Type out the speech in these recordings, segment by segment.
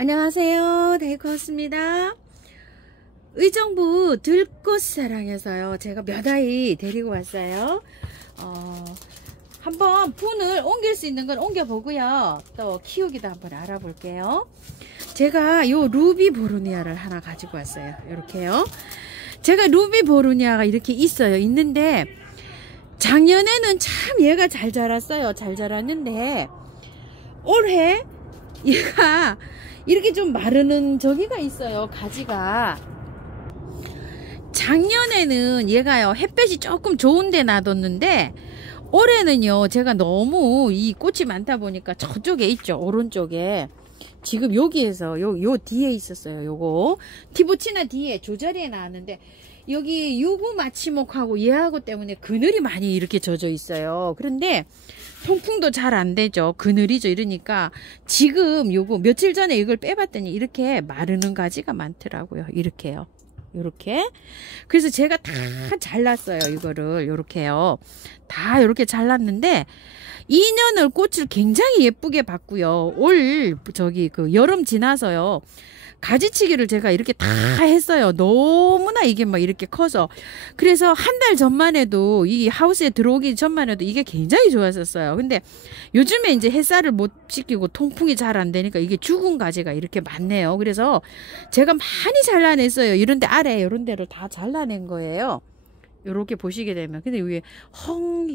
안녕하세요, 데이코였습니다. 의정부 들꽃사랑에서요, 제가 몇 아이 데리고 왔어요. 한번 분을 옮길 수 있는 건 옮겨보고요, 또 키우기도 한번 알아볼게요. 제가 요 루비 보르니아를 하나 가지고 왔어요. 이렇게요. 제가 루비 보르니아가 이렇게 있는데 작년에는 참 얘가 잘 자랐어요. 잘 자랐는데 올해 얘가 이렇게 좀 마르는 저기가 있어요. 가지가. 작년에는 얘가요, 햇볕이 조금 좋은데 놔뒀는데 올해는요, 제가 너무 이 꽃이 많다 보니까 저쪽에 있죠, 오른쪽에. 지금 여기에서 요 뒤에 있었어요. 요거 티보치나 뒤에 조자리에 나왔는데 여기 유구 마치목하고 얘하고 때문에 그늘이 많이 이렇게 젖어 있어요. 그런데 통풍도 잘 안 되죠. 그늘이죠. 이러니까 지금 요거 며칠 전에 이걸 빼봤더니 이렇게 마르는 가지가 많더라고요. 이렇게요. 요렇게. 그래서 제가 다 잘랐어요. 이거를 요렇게요. 다 요렇게 잘랐는데 2년을 꽃을 굉장히 예쁘게 봤고요. 올 여름 지나서요, 가지치기를 제가 이렇게 다 했어요. 너무나 이게 막 이렇게 커서. 그래서 한 달 전만 해도, 이 하우스에 들어오기 전만 해도 이게 굉장히 좋았었어요. 근데 요즘에 이제 햇살을 못 씻기고 통풍이 잘 안 되니까 이게 죽은 가지가 이렇게 많네요. 그래서 제가 많이 잘라냈어요. 이런데 아래 이런 데를 다 잘라낸 거예요. 요렇게 보시게 되면. 근데 위에 헝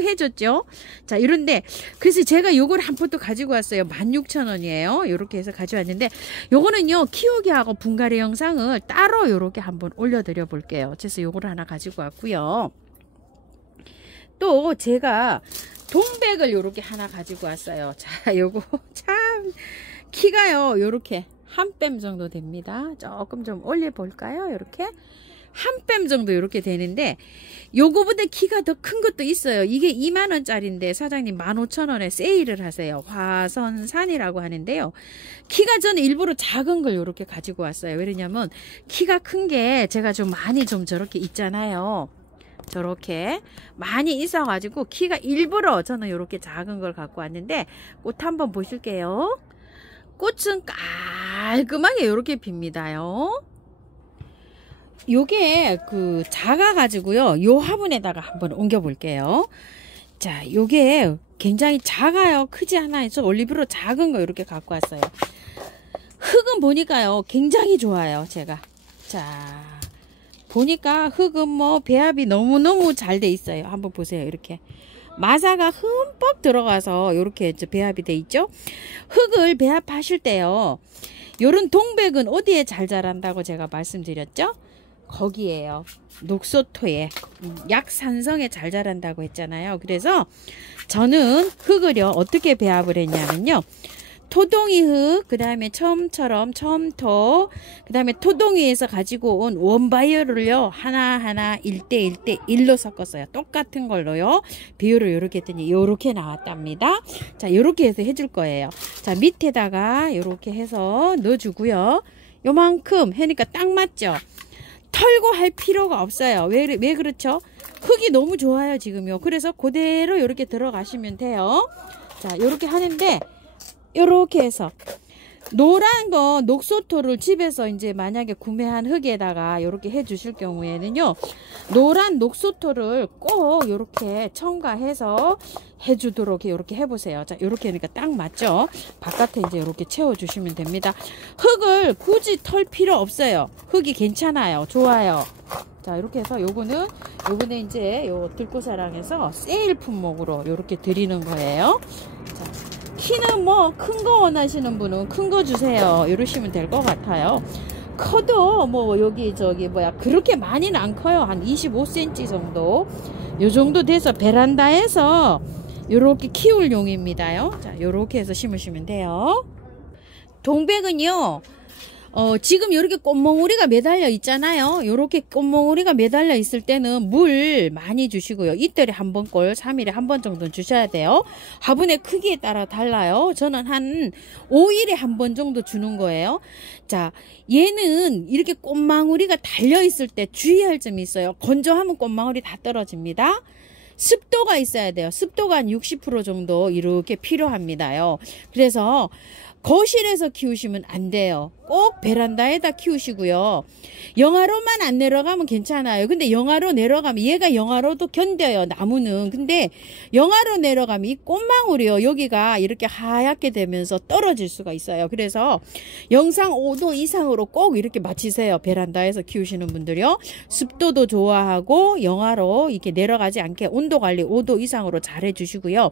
해졌죠. 자, 이런데 그래서 제가 요걸 한 포트 가지고 왔어요. 16,000원이에요 요렇게 해서 가져왔는데, 요거는요, 키우기하고 분갈이 영상을 따로 요렇게 한번 올려드려 볼게요. 그래서 요거를 하나 가지고 왔고요. 또 제가 동백을 요렇게 하나 가지고 왔어요. 자, 요거 참 키가요, 요렇게 한 뺨 정도 됩니다. 조금 좀 올려 볼까요? 요렇게 한 뺨 정도 이렇게 되는데, 요거보다 키가 더 큰 것도 있어요. 이게 20,000원짜리인데 사장님 15,000원에 세일을 하세요. 화선산이라고 하는데요, 키가 저는 일부러 작은 걸 이렇게 가지고 왔어요. 왜냐면 키가 큰 게 제가 좀 많이 좀 저렇게 있잖아요. 저렇게 많이 있어 가지고 키가 일부러 저는 이렇게 작은 걸 갖고 왔는데, 꽃 한번 보실게요. 꽃은 깔끔하게 이렇게 핍니다요. 요게 작아가지고요, 요 화분에다가 한번 옮겨 볼게요. 자, 요게 굉장히 작아요. 크지 않아요. 저 올리브로 작은 거 이렇게 갖고 왔어요. 흙은 보니까요, 굉장히 좋아요. 제가. 자, 보니까 흙은 뭐 배합이 너무너무 잘 돼 있어요. 한번 보세요. 이렇게 마사가 흠뻑 들어가서 이렇게 배합이 돼 있죠. 흙을 배합하실 때요, 요런 동백은 어디에 잘 자란다고 제가 말씀드렸죠? 거기에요. 녹소토에, 약산성에 잘 자란다고 했잖아요. 그래서 저는 흙을요, 어떻게 배합을 했냐면요, 토동이 흙, 그 다음에 처음처럼 첨토, 그 다음에 토동이에서 가지고 온 원바이어를요, 하나하나 1대1로 섞었어요. 똑같은 걸로요. 비율을 요렇게 했더니 요렇게 나왔답니다. 자, 요렇게 해서 해줄 거예요. 자, 밑에다가 요렇게 해서 넣어주고요. 요만큼 해니까 딱 맞죠? 털고 할 필요가 없어요. 왜 그렇죠? 흙이 너무 좋아요, 지금요. 그래서 그대로 이렇게 들어가시면 돼요. 자, 이렇게 하는데, 이렇게 해서 노란 거 녹소토를 집에서 이제 만약에 구매한 흙에다가 이렇게 해 주실 경우에는요, 노란 녹소토를 꼭 이렇게 첨가해서 해 주도록 이렇게 해 보세요. 자, 이렇게 하니까 딱 맞죠? 바깥에 이제 이렇게 채워 주시면 됩니다. 흙을 굳이 털 필요 없어요. 흙이 괜찮아요. 좋아요. 자, 이렇게 해서 요거는 이제 요 들꽃사랑에서 세일 품목으로 이렇게 드리는 거예요. 자, 키는 뭐 큰 거 원하시는 분은 큰 거 주세요. 이러시면 될 것 같아요. 커도 뭐 여기 그렇게 많이는 안 커요. 한 25cm 정도, 요 정도 돼서 베란다에서 요렇게 키울 용입니다요. 자, 요렇게 해서 심으시면 돼요. 동백은요, 지금 이렇게 꽃몽우리가 매달려 있잖아요. 이렇게 꽃몽우리가 매달려 있을 때는 물 많이 주시고요. 이틀에 한 번꼴 3일에 한 번 정도 주셔야 돼요. 화분의 크기에 따라 달라요. 저는 한 5일에 한 번 정도 주는 거예요. 자, 얘는 이렇게 꽃망우리가 달려 있을 때 주의할 점이 있어요. 건조하면 꽃망우리 다 떨어집니다. 습도가 있어야 돼요. 습도가 한 60% 정도 이렇게 필요합니다요. 그래서 거실에서 키우시면 안 돼요. 꼭 베란다에다 키우시고요. 영하로만 안 내려가면 괜찮아요. 근데 영하로 내려가면 얘가 영하로도 견뎌요. 나무는. 근데 영하로 내려가면 이 꽃망울이요. 여기가 이렇게 하얗게 되면서 떨어질 수가 있어요. 그래서 영상 5도 이상으로 꼭 이렇게 맞추세요. 베란다에서 키우시는 분들이요. 습도도 좋아하고 영하로 이렇게 내려가지 않게 온도 관리 5도 이상으로 잘 해주시고요.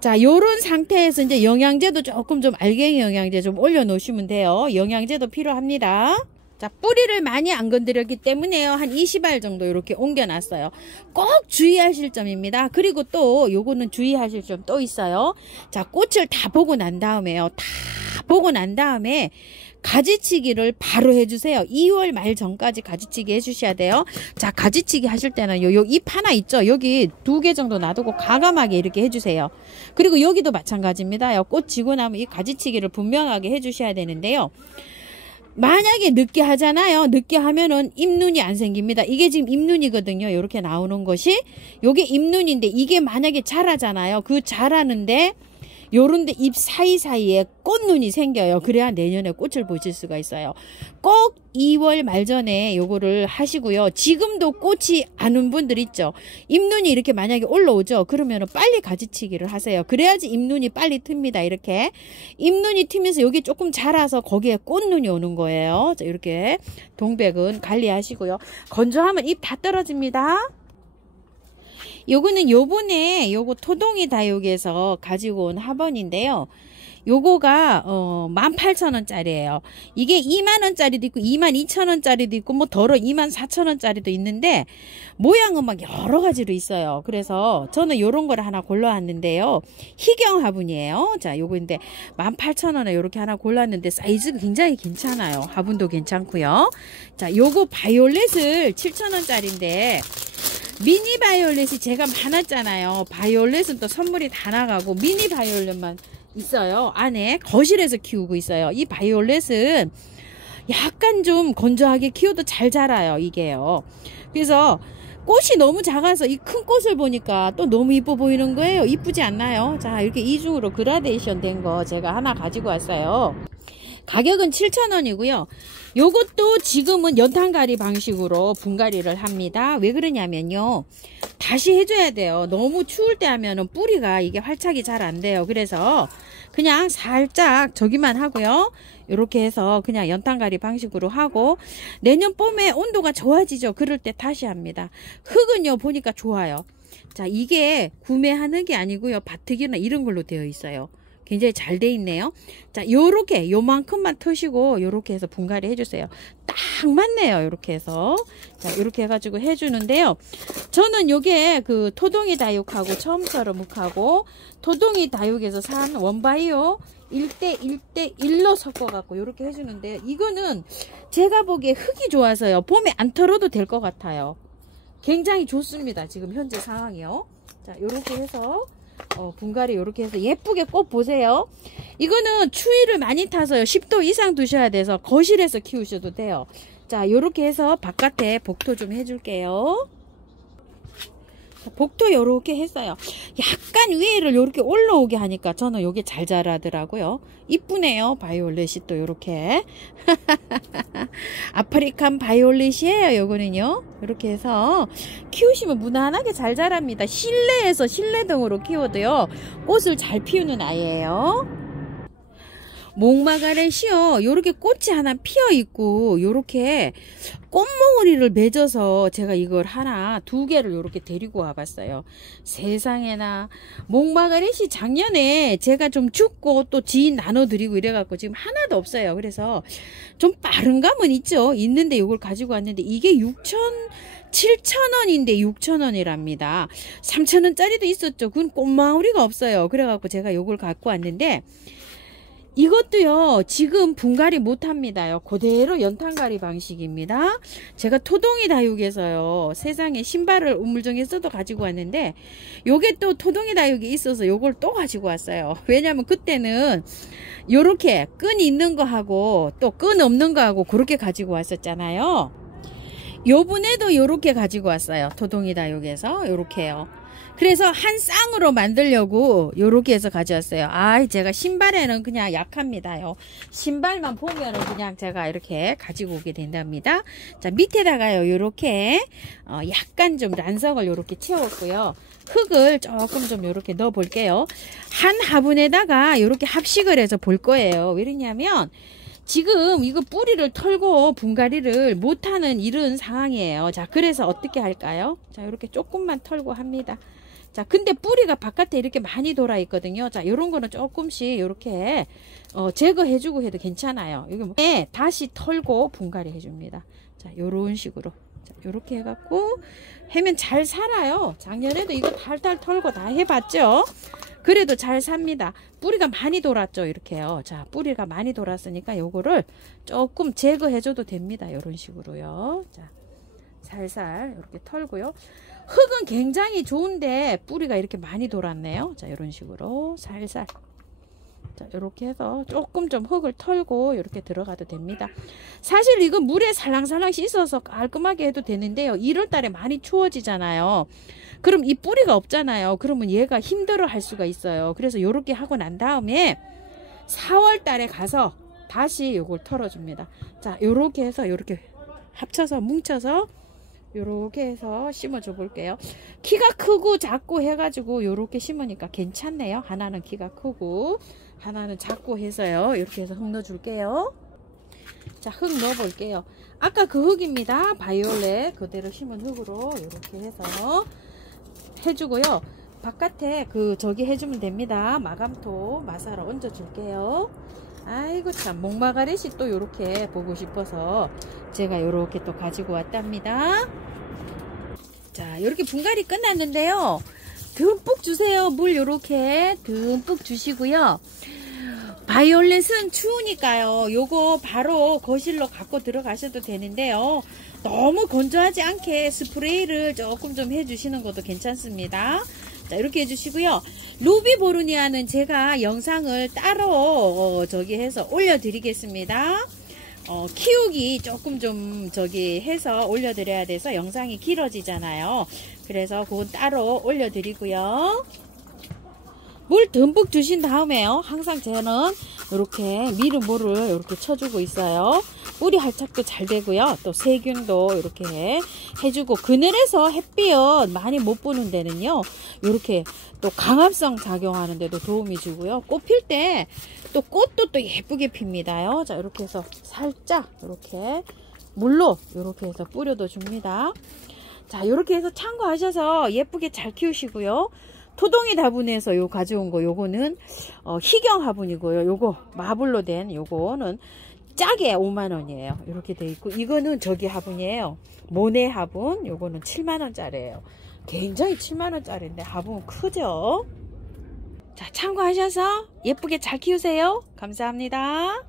자, 요런 상태에서 이제 영양제도 조금 좀 알갱이 영양제 좀 올려 놓으시면 돼요. 영양제도 필요합니다. 자, 뿌리를 많이 안 건드렸기 때문에요. 한 20알 정도 이렇게 옮겨 놨어요. 꼭 주의하실 점입니다. 그리고 또 요거는 주의하실 점 또 있어요. 자, 꽃을 다 보고 난 다음에요. 다 보고 난 다음에 가지치기를 바로 해주세요. 2월 말 전까지 가지치기 해주셔야 돼요. 자, 가지치기 하실 때는 요 잎 하나 있죠. 여기 2개 정도 놔두고 과감하게 이렇게 해주세요. 그리고 여기도 마찬가지입니다. 꽃 지고 나면 이 가지치기를 분명하게 해주셔야 되는데요. 만약에 늦게 하잖아요. 늦게 하면은 잎눈이 안 생깁니다. 이게 지금 잎눈이거든요. 이렇게 나오는 것이 요게 잎눈인데 이게 만약에 자라잖아요. 그 자라는데 요런데 잎 사이사이에 꽃눈이 생겨요. 그래야 내년에 꽃을 보실 수가 있어요. 꼭 2월 말 전에 요거를 하시고요. 지금도 꽃이 안 온 분들 있죠. 잎눈이 이렇게 만약에 올라오죠. 그러면 빨리 가지치기를 하세요. 그래야지 잎눈이 빨리 틉니다. 이렇게 잎눈이 튀면서 여기 조금 자라서 거기에 꽃눈이 오는 거예요. 자, 이렇게 동백은 관리하시고요. 건조하면 잎 다 떨어집니다. 요거는 요번에 요거 토동이 다육에서 가지고 온 화분인데요. 요거가 18,000원짜리예요. 이게 20,000원짜리도 있고 22,000원짜리도 있고 뭐 덜어 24,000원짜리도 있는데 모양은 막 여러 가지로 있어요. 그래서 저는 요런 거를 하나 골라왔는데요. 희경 화분이에요. 자, 요거인데 18,000원에 요렇게 하나 골랐는데 사이즈가 굉장히 괜찮아요. 화분도 괜찮고요. 자, 요거 바이올렛을 7,000원짜리인데 미니 바이올렛이 제가 많았잖아요. 바이올렛은 또 선물이 다 나가고 미니 바이올렛만 있어요. 안에 거실에서 키우고 있어요. 이 바이올렛은 약간 좀 건조하게 키워도 잘 자라요. 이게요. 그래서 꽃이 너무 작아서 이 큰 꽃을 보니까 또 너무 이뻐 보이는 거예요. 이쁘지 않나요? 자, 이렇게 이중으로 그라데이션 된 거 제가 하나 가지고 왔어요. 가격은 7,000원이고요. 요것도 지금은 연탄가리 방식으로 분갈이를 합니다. 왜 그러냐면요. 다시 해줘야 돼요. 너무 추울 때 하면은 뿌리가 이게 활착이 잘 안 돼요. 그래서 그냥 살짝 저기만 하고요. 이렇게 해서 그냥 연탄가리 방식으로 하고 내년 봄에 온도가 좋아지죠. 그럴 때 다시 합니다. 흙은요 보니까 좋아요. 자, 이게 구매하는 게 아니고요. 바트기나 이런 걸로 되어 있어요. 굉장히 잘 돼 있네요. 자, 요렇게 요만큼만 트시고 요렇게 해서 분갈이 해주세요. 딱 맞네요. 요렇게 해서 자, 요렇게 해가지고 해주는데요. 저는 요게 그 토동이 다육하고 처음처럼 묵하고 토동이 다육에서 산 원바이오 1대1로 섞어갖고 요렇게 해주는데 이거는 제가 보기에 흙이 좋아서요. 봄에 안 털어도 될 것 같아요. 굉장히 좋습니다. 지금 현재 상황이요. 자, 요렇게 해서 분갈이 이렇게 해서 예쁘게 꽃 보세요. 이거는 추위를 많이 타서요. 10도 이상 두셔야 돼서 거실에서 키우셔도 돼요. 자, 이렇게 해서 바깥에 복토 좀 해줄게요. 복도 요렇게 했어요. 약간 위에를 요렇게 올라오게 하니까 저는 요게 잘 자라더라고요. 이쁘네요. 바이올렛이 또 요렇게 아프리칸 바이올렛이에요. 요거는요. 이렇게 해서 키우시면 무난하게 잘 자랍니다. 실내에서 실내등으로 키워도요. 꽃을 잘 피우는 아이예요. 목마가렛이요. 요렇게 꽃이 하나 피어 있고 요렇게 꽃몽우리를 맺어서 제가 이걸 하나 2개를 요렇게 데리고 와봤어요. 세상에나 목마가렛이 작년에 제가 좀 죽고 또 지인 나눠드리고 이래갖고 지금 하나도 없어요. 그래서 좀 빠른 감은 있죠. 있는데 요걸 가지고 왔는데 이게 7,000원인데 6,000원이랍니다. 3,000원짜리도 있었죠. 그건 꽃망우리가 없어요. 그래갖고 제가 요걸 갖고 왔는데 이것도요 지금 분갈이 못합니다요. 그대로 연탄가리 방식입니다. 제가 토동이 다육에서요 세상에 신발을 우물정에서도 가지고 왔는데 요게 또 토동이 다육이 있어서 요걸 또 가지고 왔어요. 왜냐면 그때는 요렇게 끈이 있는 거 하고 또 끈 없는 거 하고 그렇게 가지고 왔었잖아요. 요번에도 요렇게 가지고 왔어요. 토동이 다육에서 요렇게요. 그래서 한 쌍으로 만들려고 요렇게 해서 가져왔어요. 제가 신발에는 그냥 약합니다요. 신발만 보면은 그냥 제가 이렇게 가지고 오게 된답니다. 자, 밑에다가요, 요렇게, 약간 좀 란석을 요렇게 채웠고요. 흙을 조금 좀 요렇게 넣어 볼게요. 한 화분에다가 요렇게 합식을 해서 볼 거예요. 왜냐면, 지금 이거 뿌리를 털고 분갈이를 못하는 이런 상황이에요. 자, 그래서 어떻게 할까요? 자, 이렇게 조금만 털고 합니다. 자, 근데 뿌리가 바깥에 이렇게 많이 돌아 있거든요. 자, 요런 거는 조금씩 이렇게 제거해주고 해도 괜찮아요. 이거 다시 털고 분갈이 해줍니다. 자, 요런 식으로. 자, 요렇게 해갖고 하면 잘 살아요. 작년에도 이거 탈탈 털고 다 해봤죠? 그래도 잘 삽니다. 뿌리가 많이 돌았죠, 이렇게요. 자, 뿌리가 많이 돌았으니까 요거를 조금 제거해줘도 됩니다. 요런 식으로요. 자, 살살 이렇게 털고요. 흙은 굉장히 좋은데 뿌리가 이렇게 많이 돌았네요. 자, 이런 식으로 살살. 자, 이렇게 해서 조금 좀 흙을 털고 이렇게 들어가도 됩니다. 사실 이거 물에 살랑살랑 씻어서 깔끔하게 해도 되는데요. 1월 달에 많이 추워지잖아요. 그럼 이 뿌리가 없잖아요. 그러면 얘가 힘들어 할 수가 있어요. 그래서 이렇게 하고 난 다음에 4월 달에 가서 다시 이걸 털어줍니다. 자, 이렇게 해서 이렇게 합쳐서 뭉쳐서 요렇게 해서 심어줘 볼게요. 키가 크고 작고 해가지고 요렇게 심으니까 괜찮네요. 하나는 키가 크고 하나는 작고 해서요. 이렇게 해서 흙 넣어 줄게요. 자, 흙 넣어 볼게요. 아까 그 흙입니다. 바이올렛 그대로 심은 흙으로 이렇게 해서 해주고요. 바깥에 저기 해주면 됩니다. 마감토 마사로 얹어 줄게요. 아이고 참, 목마가렛이 또 요렇게 보고 싶어서 제가 요렇게 또 가지고 왔답니다. 자, 요렇게 분갈이 끝났는데요. 듬뿍 주세요. 물 요렇게 듬뿍 주시고요. 바이올렛은 추우니까요. 요거 바로 거실로 갖고 들어가셔도 되는데요. 너무 건조하지 않게 스프레이를 조금 좀 해주시는 것도 괜찮습니다. 자, 이렇게 해주시고요. 루비보르니아는 제가 영상을 따로 해서 올려드리겠습니다. 키우기 조금 좀 해서 올려드려야 돼서 영상이 길어지잖아요. 그래서 그건 따로 올려드리고요. 물 듬뿍 주신 다음에요. 항상 저는 이렇게 미르모를 이렇게 쳐주고 있어요. 뿌리 활착도 잘 되고요. 또 세균도 이렇게 해주고, 그늘에서 햇빛 많이 못 보는 데는요, 이렇게 또 강압성 작용하는 데도 도움이 주고요. 꽃 필 때 또 꽃도 또 예쁘게 핍니다요. 자, 이렇게 해서 살짝 이렇게 물로 이렇게 해서 뿌려도 줍니다. 자, 이렇게 해서 참고하셔서 예쁘게 잘 키우시고요. 토동이 다분해서 요 가져온 거 요거는 희경 화분이고요. 요거 마블로 된 요거는 짜게 5만원이에요. 이렇게 돼 있고, 이거는 저기 화분이에요. 모네 화분. 요거는 7만원짜리예요. 굉장히 7만원짜리인데 화분 크죠? 자, 참고하셔서 예쁘게 잘 키우세요. 감사합니다.